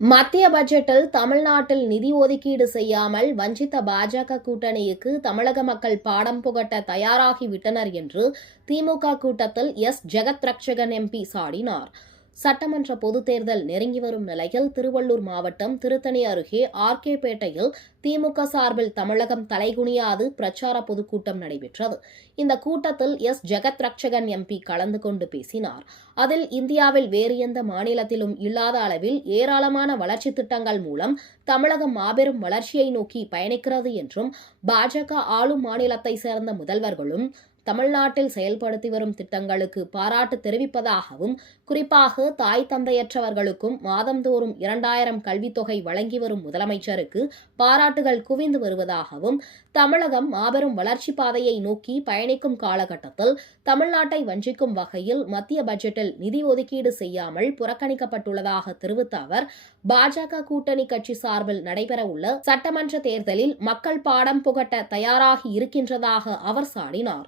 மத்திய பட்ஜெட்டில் தமிழ்நாட்டில் நிதி ஒதுக்கீடு செய்யாமல் வஞ்சித்த பாஜக கூட்டணிக்கு தமிழக மக்கள் பாடம் புகட்ட தயாராகிவிட்டனர் என்று திமுக கூட்டத்தில் ஜெகத் ரட்சகன் எம்பி சாடினார். சட்டமன்ற பொதுத் தேர்தல் நெருங்கி வரும் நிலையில் திருவள்ளூர் மாவட்டம் திருத்தணி அருகே பேட்டையில் திமுக சார்பில் தமிழகம் தலைகுனியாது பிரச்சார பொதுக்கூட்டம் நடைபெற்றது. இந்த கூட்டத்தில் ஜெகத் ரட்சகன் எம்பி கலந்து கொண்டு பேசினார். அதில் இந்தியாவில் வேறு எந்த மாநிலத்திலும் இல்லாத அளவில் ஏராளமான வளர்ச்சி திட்டங்கள் மூலம் தமிழகம் மாபெரும் வளர்ச்சியை நோக்கி பயணிக்கிறது என்றும், பாஜக ஆளும் மாநிலத்தை சேர்ந்த முதல்வர்களும் தமிழ்நாட்டில் செயல்படுத்தி வரும் திட்டங்களுக்கு பாராட்டு தெரிவிப்பதாகவும், குறிப்பாக தாய் தந்தையற்றவர்களுக்கும் மாதந்தோறும் 2000 கல்வித்தொகை வழங்கி வரும் முதலமைச்சருக்கு பாராட்டுகள் குவிந்து வருவதாகவும், தமிழகம் மாபெரும் வளர்ச்சி பாதையை நோக்கி பயணிக்கும் காலகட்டத்தில் தமிழ்நாட்டை வஞ்சிக்கும் வகையில் மத்திய பட்ஜெட்டில் நிதி ஒதுக்கீடு செய்யாமல் புறக்கணிக்கப்பட்டுள்ளதாக தெரிவித்த அவர், பாஜக கூட்டணி கட்சி சார்பில் நடைபெறவுள்ள சட்டமன்ற தேர்தலில் மக்கள் பாடம் புகட்ட தயாராகி இருக்கின்றதாக அவர் சாடினார்.